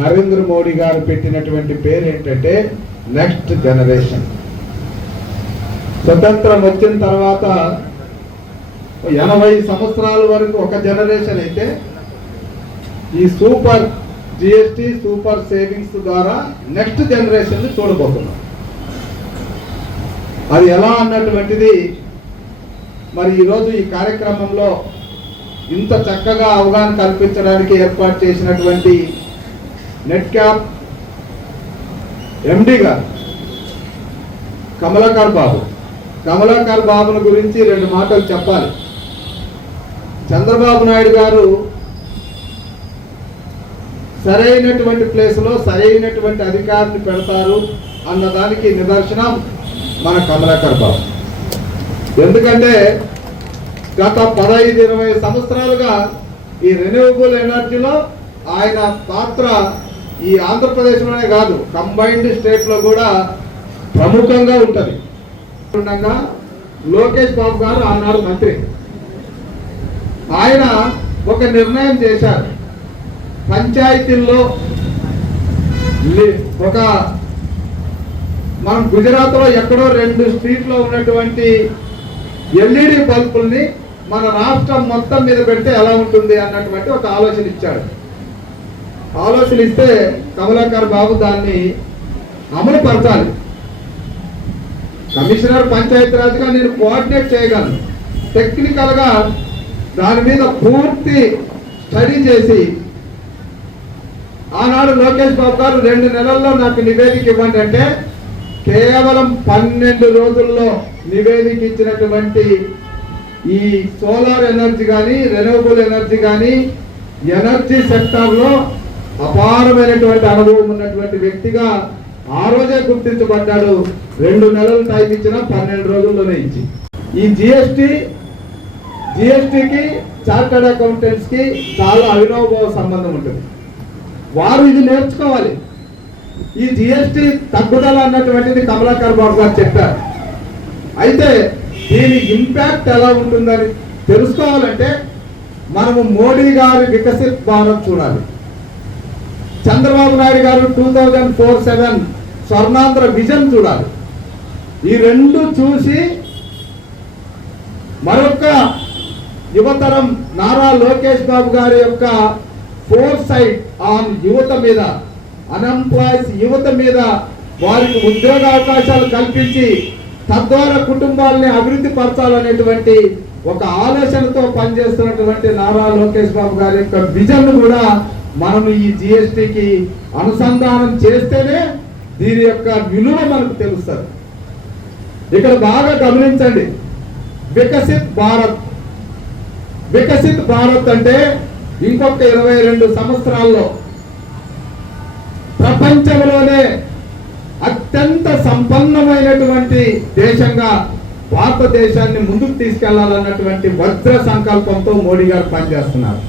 నరేంద్ర మోడీ గారు పెట్టినటువంటి పేరు ఏంటంటే నెక్స్ట్ జనరేషన్. స్వతంత్రం వచ్చిన తర్వాత 80 సంవత్సరాల వరకు ఒక జనరేషన్ అయితే ఈ సూపర్ జిఎస్టి సూపర్ సేవింగ్స్ ద్వారా నెక్స్ట్ జనరేషన్ చూడబోతున్నాం. అది ఎలా అన్నటువంటిది మరి ఈరోజు ఈ కార్యక్రమంలో ఇంత చక్కగా అవగాహన కల్పించడానికి ఏర్పాటు చేసినటువంటి నెట్ క్యాప్ ఎండి గారు కమలాకర్ బాబును గురించి 2 మాటలు చెప్పాలి. చంద్రబాబు నాయుడు గారు సరైనటువంటి ప్లేస్లో సరైనటువంటి అధికారిని పెడతారు అన్నదానికి నిదర్శనం మన కమలాకర్ బాబు. ఎందుకంటే గత 15-20 సంవత్సరాలుగా ఈ రెన్యూవబుల్ ఎనర్జీలో ఆయన పాత్ర ఈ ఆంధ్రప్రదేశ్లోనే కాదు కంబైన్డ్ స్టేట్లో కూడా ప్రముఖంగా ఉంటుంది. లోకేష్ బాబు గారు ఆనాడు మంత్రి, ఆయన ఒక నిర్ణయం చేశారు. పంచాయతీల్లో ఒక మనం గుజరాత్లో ఎక్కడో 2 స్ట్రీట్లో ఉన్నటువంటి ఎల్ఈడి బల్బుల్ని మన రాష్ట్రం మొత్తం మీద పెడితే ఎలా ఉంటుంది అన్నటువంటి ఒక ఆలోచన ఇచ్చాడు. ఆలోచన ఇస్తే కమలాకర్ బాబు దాన్ని అమలు పరచాలి. కమిషనర్ పంచాయతీరాజ్గా నేను కోఆర్డినేట్ చేయగలను. టెక్నికల్గా దాని మీద పూర్తి స్టడీ చేసి ఆనాడు లోకేష్ బాబు గారు 2 నెలల్లో నాకు నివేదిక ఇవ్వండి అంటే కేవలం 12 రోజుల్లో నివేదిక ఇచ్చినటువంటి ఈ సోలార్ ఎనర్జీ కానీ రెన్యూవబుల్ ఎనర్జీ కానీ ఎనర్జీ సెక్టార్లో అపారమైనటువంటి అనుభవం ఉన్నటువంటి వ్యక్తిగా ఆ రోజే గుర్తించబడ్డాడు. 2 నెలలు టైం ఇచ్చిన 12 రోజుల్లోనే ఇచ్చి ఈ జిఎస్టికి చార్టర్డ్ అకౌంటెంట్స్ కి చాలా అవినోభావ సంబంధం ఉంటుంది. వారు ఇది నేర్చుకోవాలి. ఈ జిఎస్టి తగ్గుదల అన్నటువంటిది కమలాకర్ బాబు గారు చెప్పారు. అయితే దీని ఇంపాక్ట్ ఎలా ఉంటుందని తెలుసుకోవాలంటే మనము మోడీ గారి వికసిత్ భారత్ చూడాలి. చంద్రబాబు నాయుడు గారు 2047 స్వర్ణాంధ్ర విజన్ చూడాలి. ఈ 2 చూసి మరొక యువతరం నారా లోకేష్ బాబు గారి యొక్క ఫోర్ సైట్ ఆన్ యువత మీద, అన్ఎంప్లాయ్స్ యువత మీద వారికి ఉద్యోగ అవకాశాలు కల్పించి తద్వారా కుటుంబాలని అభివృద్ధి పరచాలనేటువంటి ఒక ఆలోచనతో పనిచేస్తున్నటువంటి నారా లోకేష్ బాబు గారి యొక్క విజన్ కూడా మనం ఈ జిఎస్టికి అనుసంధానం చేస్తేనే దీని యొక్క విలువ మనకు తెలుస్తుంది. ఇక్కడ బాగా గమనించండి, వికసిత్ భారత్ అంటే ఇంకొక 22 సంవత్సరాల్లో ప్రపంచంలోనే అత్యంత సంపన్నమైనటువంటి దేశంగా భారతదేశాన్ని ముందుకు తీసుకెళ్లాలన్నటువంటి వజ్ర సంకల్పంతో మోడీ గారు పనిచేస్తున్నారు.